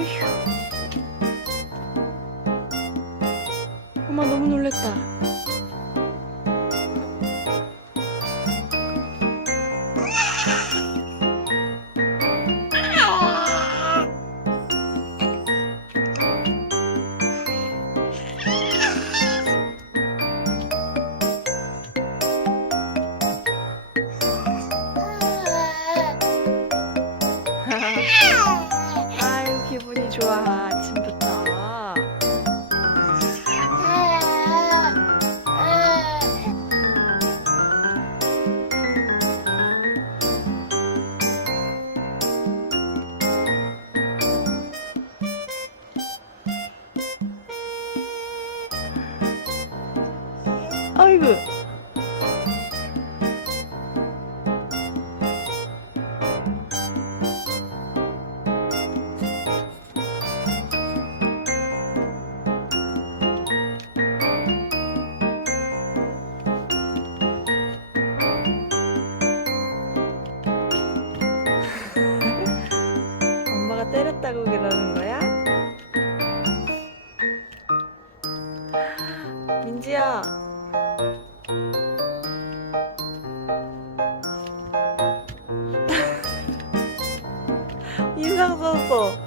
어휴. 엄마 너무 놀랬다. 아이고. 엄마가 때렸다고 그러는 거야? 민지야. po.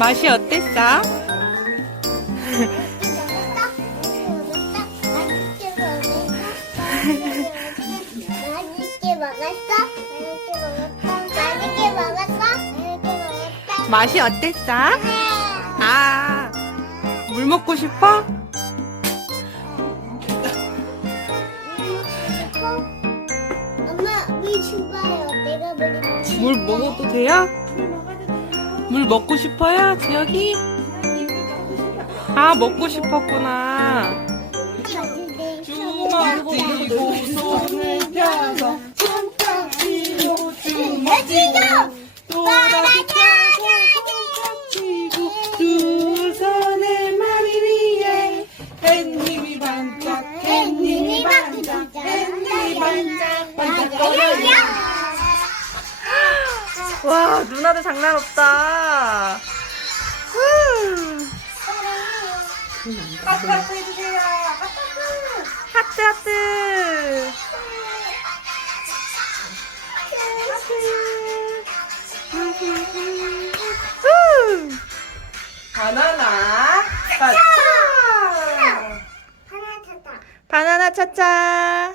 맛이 어땠어? 맛있게 먹었어? 맛있게 먹었어? 맛있게 먹었어? 맛있게 먹었어? 맛이 어땠어? 아, 물 먹고 싶어? 엄마 물 줘봐요 내가 물 먹어도 돼요? 물 먹 고 싶어요, 지혁이? 아, 먹고 싶었구나. 쥐고 손을 반짝거려요 와 누나들 장난 없다 후. 하트 해주세요 하트 하트 후. 바나나 차차 하나 찾다 바나나 차차